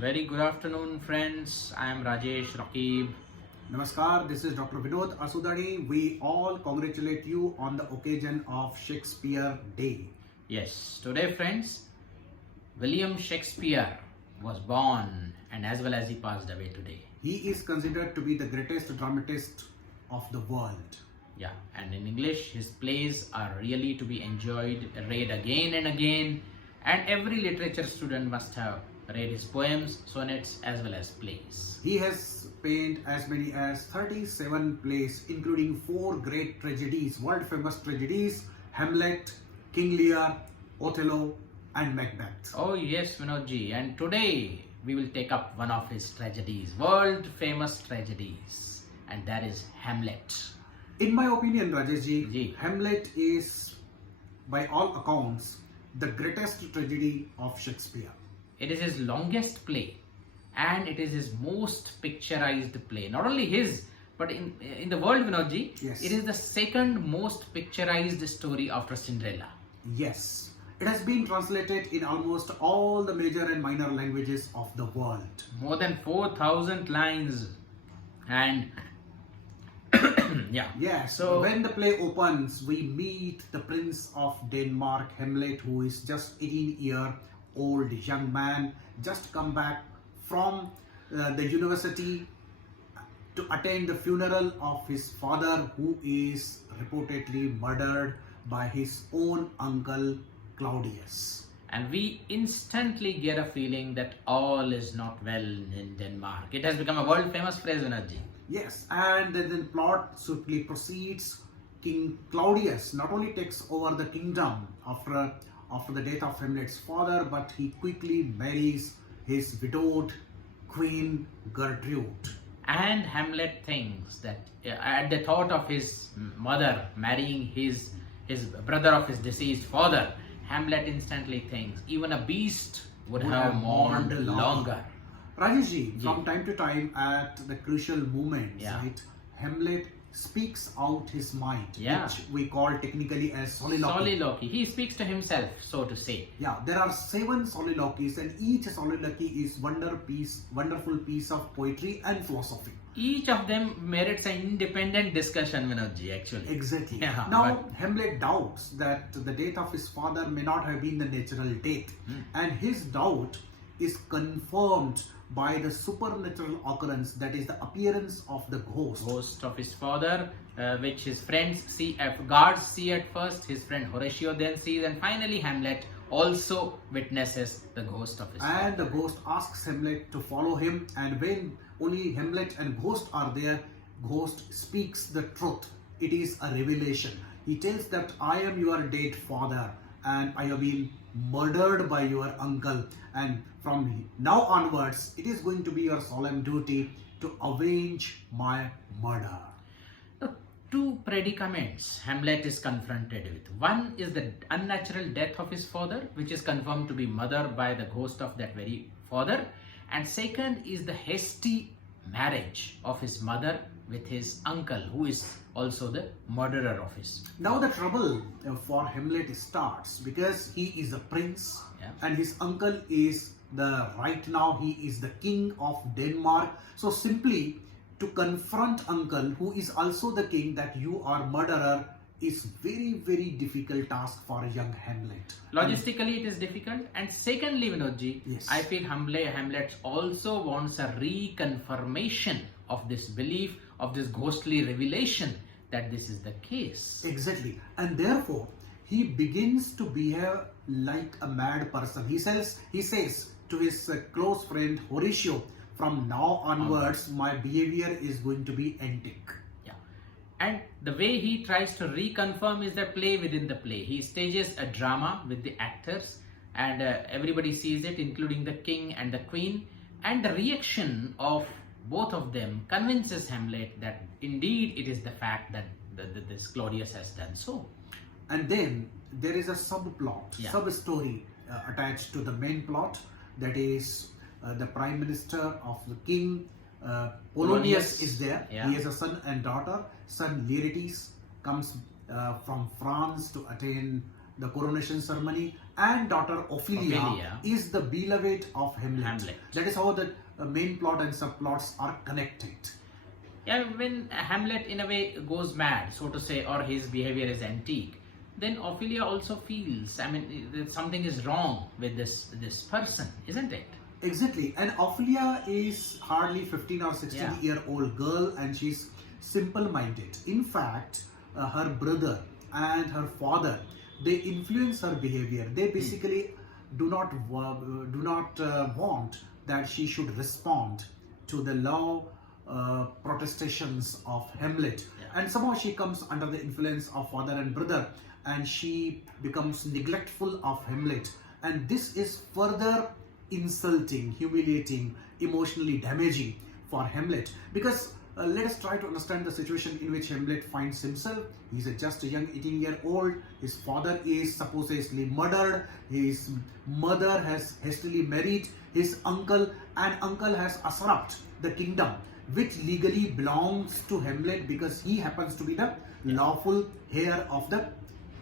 Very good afternoon, friends. I am Rajesh Raqeeb. Namaskar, this is Dr Vinod Asudani. We all congratulate you on the occasion of Shakespeare Day. Yes, today, friends, William Shakespeare was born and as well as he passed away today. He is considered to be the greatest dramatist of the world. Yeah, and in English, his plays are really to be enjoyed, read again and again, and every literature student must have read his poems, sonnets, as well as plays. He has penned as many as 37 plays, including 4 great tragedies, world-famous tragedies: Hamlet, King Lear, Othello, and Macbeth. Oh yes, Vinodji, and today we will take up one of his tragedies, world-famous tragedies, and that is Hamlet. In my opinion, Rajesh Ji. Hamlet is, by all accounts, the greatest tragedy of Shakespeare. It is his longest play and it is his most picturized play. Not only his, but in the world, Vinodji, Yes. it is the second most picturized story after Cinderella. Yes, it has been translated in almost all the major and minor languages of the world. More than 4,000 lines. And yeah. Yes, So when the play opens, we meet the Prince of Denmark, Hamlet, who is just 18-year-old young man, just come back from the university to attend the funeral of his father, who is reportedly murdered by his own uncle Claudius. and we instantly get a feeling that all is not well in Denmark. It has become a world famous phrase, Vinodji. Yes, and then the plot swiftly proceeds. King Claudius not only takes over the kingdom after the death of Hamlet's father, but he quickly marries his widowed queen Gertrude. And Hamlet thinks that at the thought of his mother marrying his brother of his deceased father, Hamlet instantly thinks even a beast would have mourned longer. Rajesh, from time to time at the crucial moments, Yeah. right, Hamlet speaks out his mind, Yeah. which we call technically as soliloquy. Soliloquy. He speaks to himself, so to say. Yeah, there are 7 soliloquies, and each soliloquy is wonderful piece of poetry and philosophy. Each of them merits an independent discussion, Vinodji, actually. Exactly. Yeah, Now, Hamlet doubts that the death of his father may not have been the natural death, and his doubt is confirmed by the supernatural occurrence, that is the appearance of the ghost. Ghost of his father, which his friends see, guards see at first, his friend Horatio then sees, and finally Hamlet also witnesses the ghost of his father. And the ghost asks Hamlet to follow him, and when only Hamlet and ghost are there, ghost speaks the truth. It is a revelation. He tells that I am your dead father and I have been murdered by your uncle, and from now onwards it is going to be your solemn duty to avenge my murder. Now, 2 predicaments Hamlet is confronted with. One is the unnatural death of his father, which is confirmed to be murder by the ghost of that very father. And second is the hasty marriage of his mother with his uncle, who is also the murderer of his. Now the trouble for Hamlet starts because he is a prince, Yeah. and his uncle is right now he is the king of Denmark. So simply to confront uncle, who is also the king, that you are murderer, is very difficult task for a young Hamlet. Logistically, it is difficult. And secondly, Vinodji, Yes. I feel Hamlet also wants a reconfirmation of this belief, of this ghostly revelation that this is the case. Exactly, and therefore he begins to behave like a mad person. He says to his close friend Horatio, from now onwards my behavior is going to be antic. Yeah. And the way he tries to reconfirm is the play within the play. He stages a drama with the actors, and everybody sees it, including the king and the queen. And the reaction of both of them convinces Hamlet that indeed it is the fact that this Claudius has done so. And then there is a subplot, Yeah. sub-story attached to the main plot, that is the prime minister of the king, Polonius, is there. Yeah. He has a son and daughter. Son Laertes comes from France to attend the coronation ceremony, and daughter Ophelia, Ophelia is the beloved of Hamlet. Hamlet. That is how the main plot and subplots are connected. Yeah, when Hamlet in a way goes mad, so to say, or his behavior is antique, then Ophelia also feels, I mean, that something is wrong with this person, isn't it? Exactly. And Ophelia is hardly 15 or 16-year-old girl, and she's simple-minded. In fact, her brother and her father, they influence her behavior. They basically do not want that she should respond to the law protestations of Hamlet. And somehow she comes under the influence of father and brother, and she becomes neglectful of Hamlet. And this is further insulting, humiliating, emotionally damaging for Hamlet, because let us try to understand the situation in which Hamlet finds himself. He's just a young 18-year-old. His father is supposedly murdered. His mother has hastily married his uncle, and uncle has usurped the kingdom, which legally belongs to Hamlet because he happens to be the lawful heir of the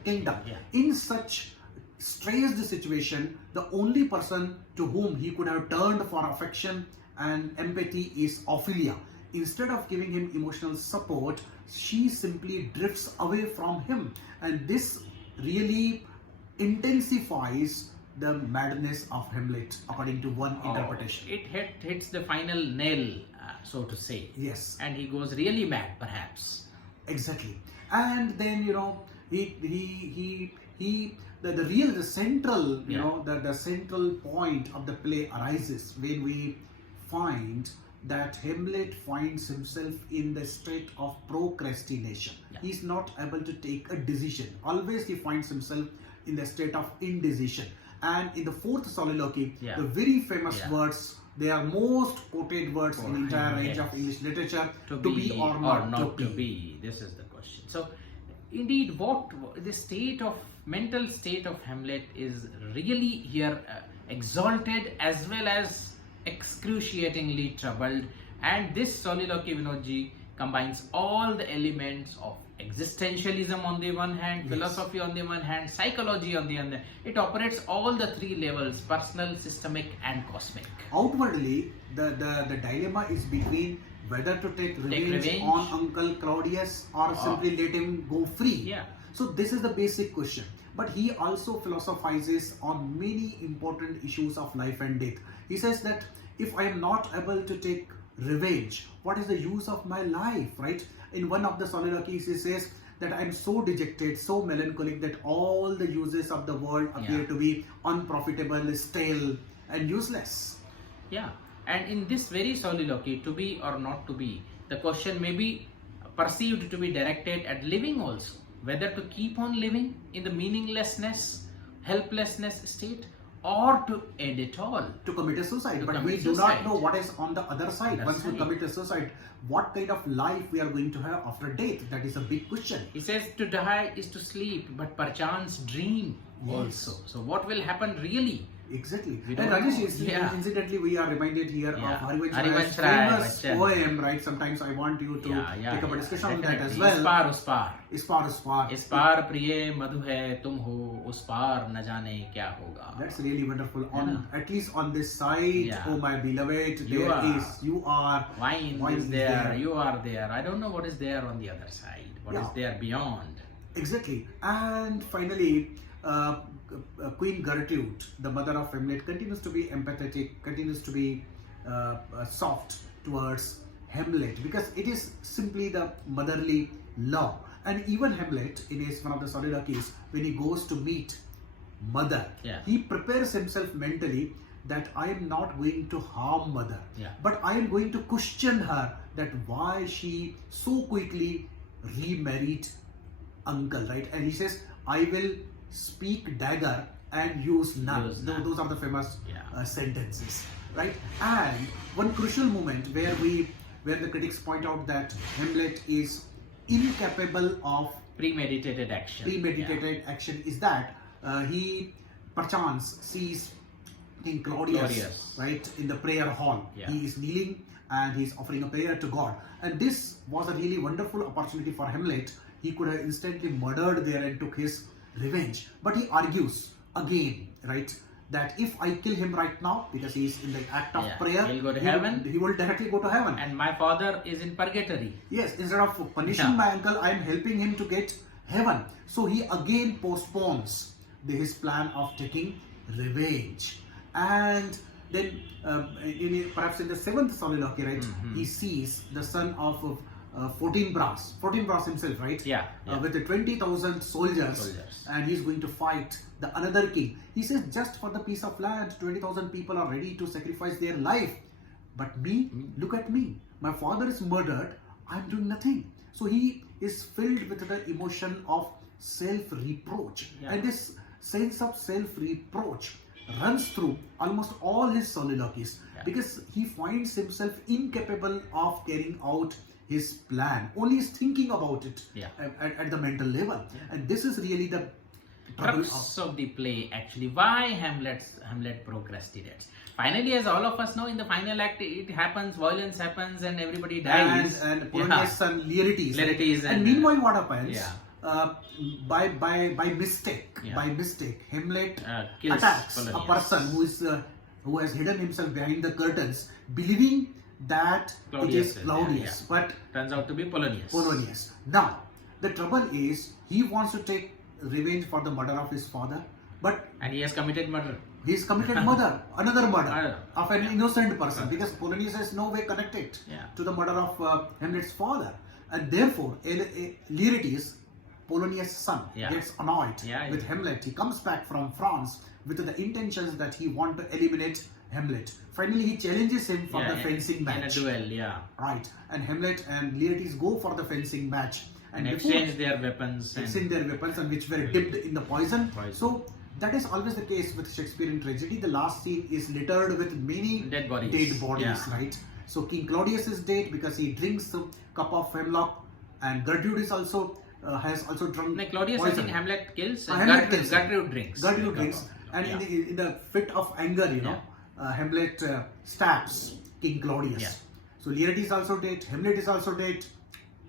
kingdom. In such stressed situation, the only person to whom he could have turned for affection and empathy is Ophelia. Instead of giving him emotional support, she simply drifts away from him, and this really intensifies the madness of Hamlet, according to one interpretation. It hits the final nail, so to say. Yes. And he goes really mad, perhaps. Exactly. And then, the central, the central point of the play arises when we find that Hamlet finds himself in the state of procrastination. He's not able to take a decision. Always he finds himself in the state of indecision. And in the fourth soliloquy, the very famous words, they are most quoted words in the entire range of English literature, to be or not to be. This is the question. So, indeed, what the mental state of Hamlet is really here exalted as well as excruciatingly troubled, and this soliloquy, Vinodji, combines all the elements of existentialism on the one hand, philosophy on the one hand, psychology on the other. It operates all the three levels: personal, systemic, and cosmic. Outwardly, the dilemma is between whether to take revenge on Uncle Claudius or simply let him go free. So this is the basic question. But he also philosophizes on many important issues of life and death. He says that if I am not able to take revenge, what is the use of my life, right? In one of the soliloquies, he says that I am so dejected, so melancholic that all the uses of the world appear to be unprofitable, stale, and useless. Yeah, and in this very soliloquy, to be or not to be, the question may be perceived to be directed at living also. Whether to keep on living in the meaninglessness, helplessness state, or to end it all. To commit a suicide. But we do not know what is on the other side. Once we commit a suicide, what kind of life we are going to have after death? That is a big question. He says to die is to sleep, but perchance dream also. So what will happen really? Exactly. And Rajesh, incidentally, we are reminded here of Harivansh Rai's famous poem, right? Sometimes I want you to take up a discussion on that as well. Is par priye madhu hai tum ho, us par na jane kya hoga. That's really wonderful. At least on this side, oh my beloved, you are. Wine is there, you are there. I don't know what is there on the other side. What is there beyond? Exactly. And finally, Queen Gertrude, the mother of Hamlet, continues to be empathetic, continues to be soft towards Hamlet, because it is simply the motherly love. And even Hamlet, in one of the soliloquies, when he goes to meet mother, he prepares himself mentally that I am not going to harm mother, but I am going to question her that why she so quickly remarried uncle, right? And he says, I will speak dagger and use none. Those are the famous sentences, right? And one crucial moment where the critics point out that Hamlet is incapable of premeditated action is that he perchance sees King Claudius, right, in the prayer hall. He is kneeling and he is offering a prayer to God, and this was a really wonderful opportunity for Hamlet. He could have instantly murdered there and took his revenge, but he argues again, right? That if I kill him right now, because he is in the act of Yeah. prayer, He'll go to heaven. He will directly go to heaven. And my father is in purgatory. Yes, instead of punishing Yeah. my uncle, I am helping him to get heaven. So he again postpones his plan of taking revenge. And then perhaps in the seventh soliloquy, right, he sees the son of 14 brass himself, right? Yeah. With the 20,000 soldiers, and he's going to fight the another king. He says, just for the piece of land, 20,000 people are ready to sacrifice their life. But me, look at me. My father is murdered. I'm doing nothing. So he is filled with the emotion of self-reproach. Yeah. And this sense of self-reproach runs through almost all his soliloquies, because he finds himself incapable of carrying out his plan. Only is thinking about it at the mental level. And this is really the crux of the play, actually. Why Hamlet procrastinates. Finally, as all of us know, in the final act, it happens, violence happens, and everybody dies. And Polonius' son Laertes. And meanwhile, what happens? By mistake, Hamlet attacks Polonius. a person who has hidden himself behind the curtains, believing that it is Claudius, but turns out to be Polonius. Now, the trouble is, he wants to take revenge for the murder of his father, and he has committed murder. He's committed another murder of an innocent person, because Polonius is no way connected to the murder of Hamlet's father, and therefore Laertes, Polonius' son, gets annoyed with Hamlet. He comes back from France with the intentions that he wants to eliminate Hamlet. Finally, he challenges him for the fencing match. In a duel, Right. And Hamlet and Laertes go for the fencing match. And exchange their weapons. And which were dipped in the poison. So, that is always the case with Shakespearean tragedy. The last scene is littered with many dead bodies, right? So, King Claudius is dead because he drinks a cup of hemlock, and Gertrude is also has also drunk Claudius, poison. I think Hamlet kills, Hamlet Gertrude drinks. Gertrude drinks. And in the fit of anger, Hamlet stabs King Claudius. So Laertes is also dead, Hamlet is also dead,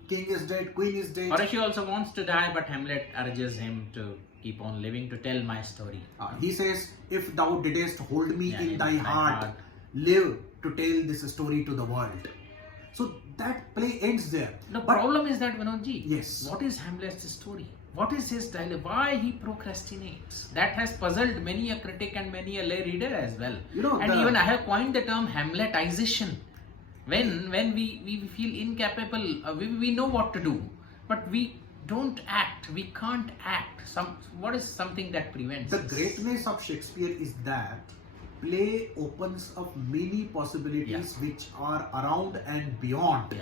king is dead, queen is dead. Horatio also wants to die, but Hamlet urges him to keep on living, to tell my story. He says, if thou didst hold me in thy heart, live to tell this story to the world. So that play ends there. The problem is that, Vinodji, yes, what is Hamlet's story? What is his dialogue? Why he procrastinates? That has puzzled many a critic and many a lay reader as well. And even I have coined the term Hamletization. When we feel incapable, we know what to do, but we don't act. We can't act. What is something that prevents the us? greatness of Shakespeare is that play opens up many possibilities which are around and beyond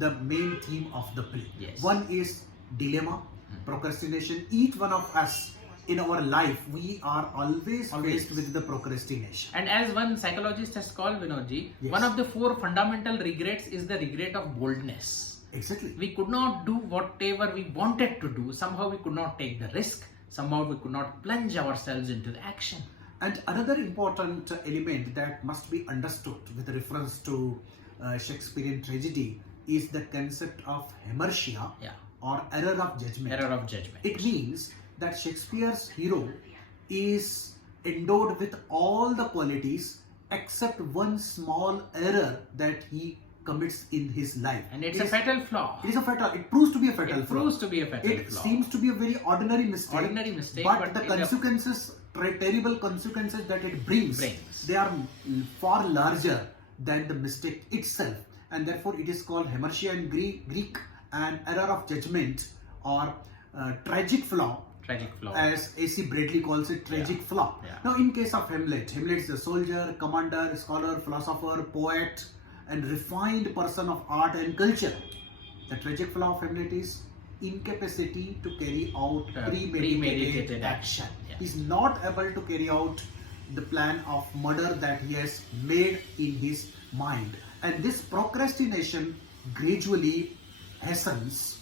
the main theme of the play. One is dilemma, procrastination. Each one of us in our life, we are always faced with the procrastination. And as one psychologist has called, Vinodji, one of the 4 fundamental regrets is the regret of boldness. Exactly. We could not do whatever we wanted to do. Somehow we could not take the risk. Somehow we could not plunge ourselves into the action. And another important element that must be understood with reference to Shakespearean tragedy is the concept of hamartia, or error of judgment. Error of judgment. It means that Shakespeare's hero is endowed with all the qualities except one small error that he commits in his life. And it's a fatal flaw. It is a fatal. It proves to be a fatal flaw. It proves to be a fatal flaw. It seems to be a very ordinary mistake. But the consequences, terrible consequences that it brings, they are far larger than the mistake itself. And therefore it is called hamartia in Greek, and error of judgment, or tragic flaw. As A.C. Bradley calls it, tragic flaw. Now in case of Hamlet is a soldier, commander, scholar, philosopher, poet, and refined person of art and culture. The tragic flaw of Hamlet is incapacity to carry out premeditated action. He is not able to carry out the plan of murder that he has made in his mind. And this procrastination gradually hastens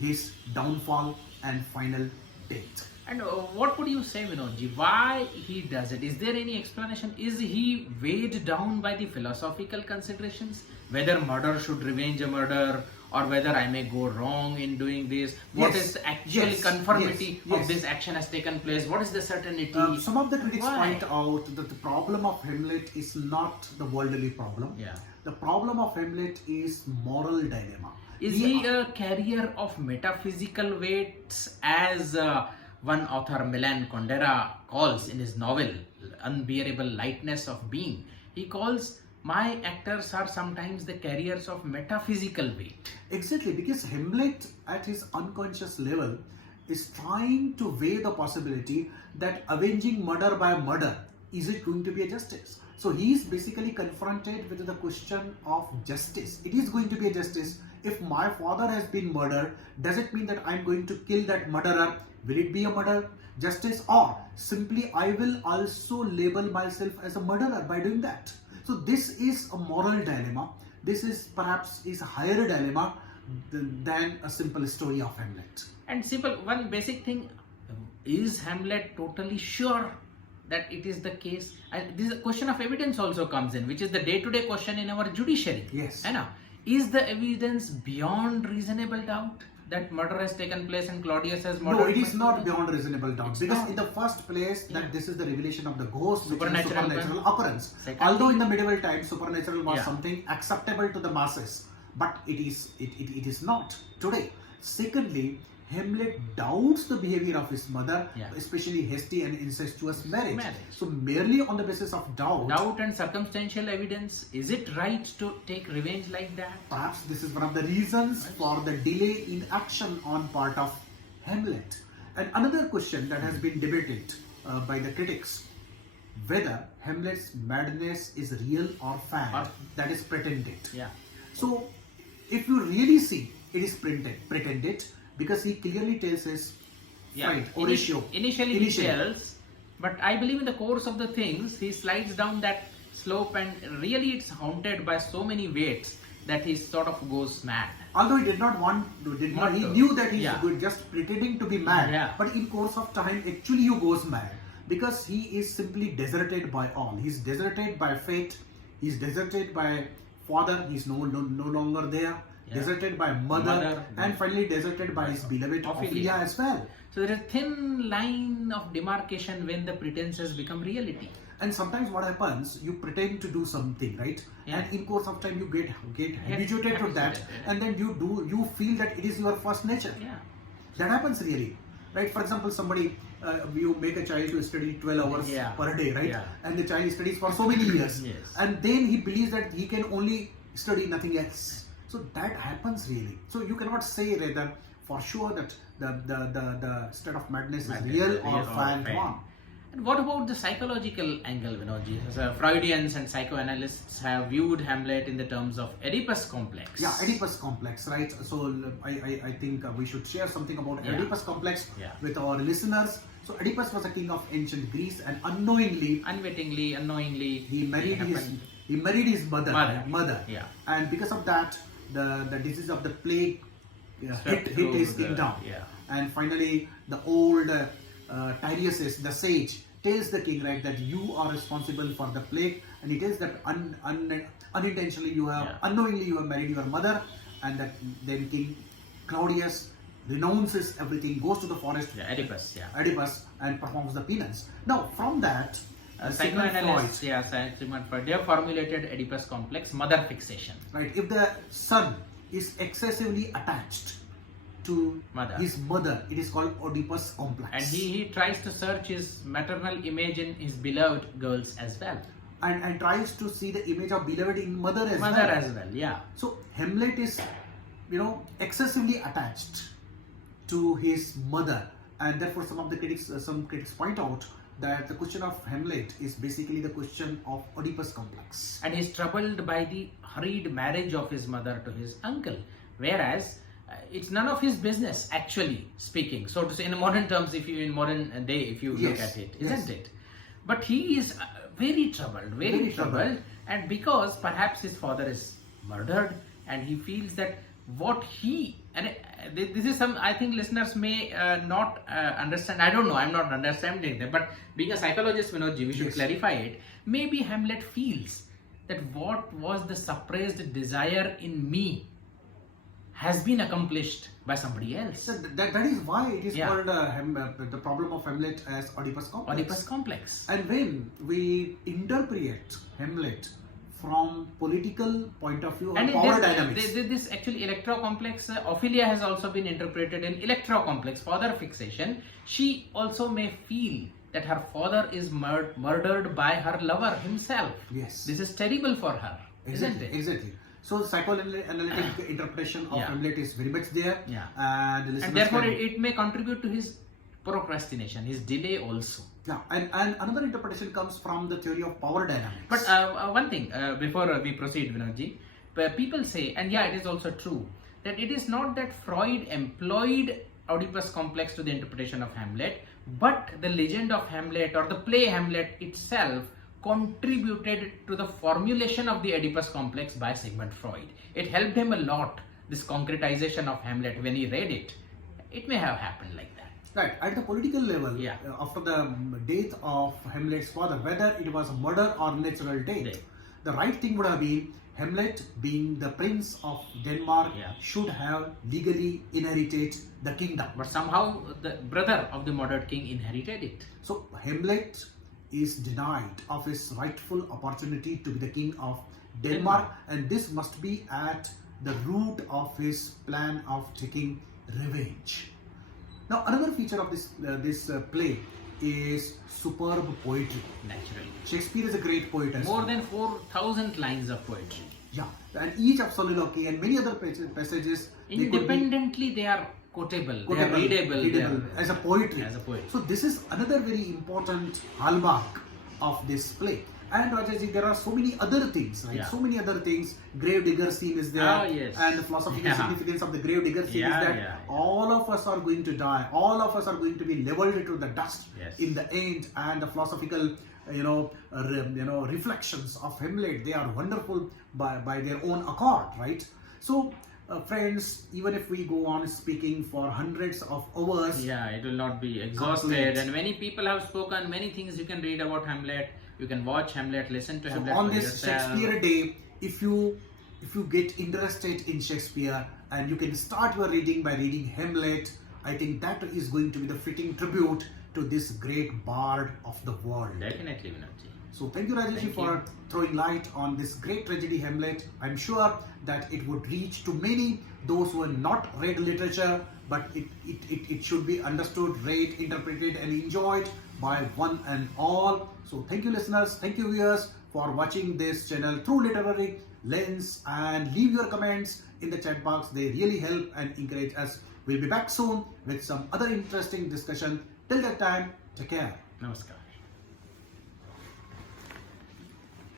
his downfall and final death. And what would you say, Vinodji? Why he does it? Is there any explanation? Is he weighed down by the philosophical considerations? Whether murder should revenge a murder, or whether I may go wrong in doing this? What Yes, is actually yes, conformity yes, of yes. this action has taken place? What is the certainty? Some of the critics Why? point out that the problem of Hamlet is not the worldly problem. Yeah. The problem of Hamlet is moral dilemma. Is he a carrier of metaphysical weights, as one author, Milan Kundera, calls in his novel Unbearable Lightness of Being? He calls, my actors are sometimes the carriers of metaphysical weight. Exactly, because Hamlet at his unconscious level is trying to weigh the possibility that avenging murder by murder, is it going to be a justice? So he is basically confronted with the question of justice. It is going to be a justice. If my father has been murdered, does it mean that I am going to kill that murderer? Will it be a murder justice, or simply I will also label myself as a murderer by doing that? So this is a moral dilemma. This is perhaps a higher dilemma than a simple story of Hamlet. And simple, one basic thing, is Hamlet totally sure that it is the case? And this question of evidence also comes in, which is the day-to-day question in our judiciary. Yes. Is the evidence beyond reasonable doubt that murder has taken place and Claudius has murdered? No, it is not beyond reasonable doubt, It's because not. in the first place that this is the revelation of the ghost, which is a Supernatural supernatural occurrence. Secondly, Although in the medieval times supernatural was Yeah. something acceptable to the masses, but it is not today. Secondly, Hamlet doubts the behavior of his mother, Yeah. especially hasty and incestuous marriage. Marriage. So merely on the basis of doubt and circumstantial evidence, is it right to take revenge like that? perhaps this is one of the reasons for the delay in action on part of Hamlet. And another question that has been debated by the critics, whether Hamlet's madness is real or feigned, Or- that is pretended. Yeah. So if you really see, it is pretended, because he clearly tells his friend Horatio. Initially he tells, but I believe in the course of the things, he slides down that slope and really it's haunted by so many weights that he sort of goes mad. Although he did not he to. knew that he's Yeah. good, just pretending to be mad. Yeah. But in course of time, actually he goes mad, because he is simply deserted by all. He's deserted by fate. He's deserted by father. He's no longer there. Yeah. Deserted by mother, and finally deserted by his beloved Ophelia as well. So there is a thin line of demarcation when the pretenses become reality. And sometimes what happens, you pretend to do something, right? Yeah. And in course of time, you get habituated to that, and then you feel that it is your first nature. Yeah. That happens really, right? For example, somebody, you make a child to study 12 hours Yeah. per day, right? Yeah. And the child studies for so many years, Yes. and then he believes that he can only study, nothing else. So that happens really. So you cannot say rather for sure that the state of madness is real or feigned one. And what about the psychological angle, Vinodji? So Freudians and psychoanalysts have viewed Hamlet in the terms of Oedipus complex. Yeah, Oedipus complex, right? So I think we should share something about Yeah. Oedipus complex Yeah. with our listeners. So Oedipus was a king of ancient Greece, and unknowingly Unwittingly, unknowingly, he married happened. his mother. Yeah. And because of that, the disease of the plague Swept hit through his the- kingdom. yeah. And finally, the old Tiresias, the sage, tells the king, right, that you are responsible for the plague, and he tells that unintentionally unknowingly you have married your mother, and that then King Claudius renounces everything, goes to the forest, Oedipus, yeah. Oedipus, and performs the penance. Now, from that, Sigmund Psychoanalysts, Freud, Sigmund Freud, they have formulated Oedipus complex, mother fixation. right, if the son is excessively attached to Mother. his mother, it is called Oedipus complex. And he tries to search his maternal image in his beloved girls as well. and tries to see the image of beloved in mother as Mother well. as well, yeah. So Hamlet is, excessively attached to his mother, and therefore some critics point out that the question of Hamlet is basically the question of Oedipus complex. And he's troubled by the hurried marriage of his mother to his uncle, whereas it's none of his business, actually speaking. So to say, in modern terms, if you look Yes, at it, yes. isn't it? But he is very troubled, and because perhaps his father is murdered, and he feels that what he, and this is some, I think listeners may not understand. I don't know, I'm not understanding that, but being a psychologist, Vinodji, we should Yes. clarify it. Maybe Hamlet feels that what was the suppressed desire in me has been accomplished by somebody else. So that is why it is Yeah. called the problem of Hamlet as Oedipus complex. Oedipus complex. And when we interpret Hamlet from political point of view or And power dynamics, this actually electro complex, Ophelia has also been interpreted in electro complex, father fixation. She also may feel that her father is murdered by her lover himself. yes, This is terrible for her, isn't it? Exactly. So psychoanalytic interpretation of Yeah. Hamlet is very much there, Yeah. and the listeners And therefore can- it may contribute to his procrastination, his delay also. yeah, and another interpretation comes from the theory of power dynamics. But one thing before we proceed, Vinodji, people say, and yeah, it is also true, that it is not that Freud employed Oedipus complex to the interpretation of Hamlet, but the legend of Hamlet or the play Hamlet itself contributed to the formulation of the Oedipus complex by Sigmund Freud. It helped him a lot, this concretization of Hamlet when he read it. It may have happened like that. Right, at the political level, Yeah. After the death of Hamlet's father, whether it was a murder or natural death, Death. the right thing would have been Hamlet, being the prince of Denmark, Yeah. should have legally inherited the kingdom. But somehow the brother of the murdered king inherited it. So Hamlet is denied of his rightful opportunity to be the king of Denmark, and this must be at the root of his plan of taking revenge. Now, another feature of this play is superb poetry. Naturally. Shakespeare is a great poet as More well. than 4,000 lines of poetry. Yeah, and each of soliloquy and many other passages they could be Independently, they are quotable, they are quotable, readable, they are, as a poetry. as a poet. So this is another very important hallmark of this play. And Rajaji, there are so many other things, right? Yeah. So many other things. Grave digger scene is there, Ah, yes. and the philosophical Yeah. significance of the grave digger scene Yeah, is that yeah. all of us are going to die. All of us are going to be leveled to the dust Yes. in the end. And the philosophical, reflections of Hamlet, they are wonderful by their own accord, right? So. Friends, even if we go on speaking for hundreds of hours, Yeah, it will not be exhausted. Complete. And many people have spoken, many things you can read about Hamlet. You can watch Hamlet, listen to so Hamlet on for this yourself. Shakespeare day, if you get interested in Shakespeare and you can start your reading by reading Hamlet, I think that is going to be the fitting tribute to this great bard of the world. Definitely, Vinodji. So thank you, Rajesh, Thank for you. throwing light on this great tragedy Hamlet. I'm sure that it would reach to many those who have not read literature, but it should be understood, read, interpreted and enjoyed by one and all. So thank you, listeners, thank you, viewers, for watching this channel through Literary Lens, and leave your comments in the chat box. They really help and encourage us. We'll be back soon with some other interesting discussion. Till that time, take care. Namaskar.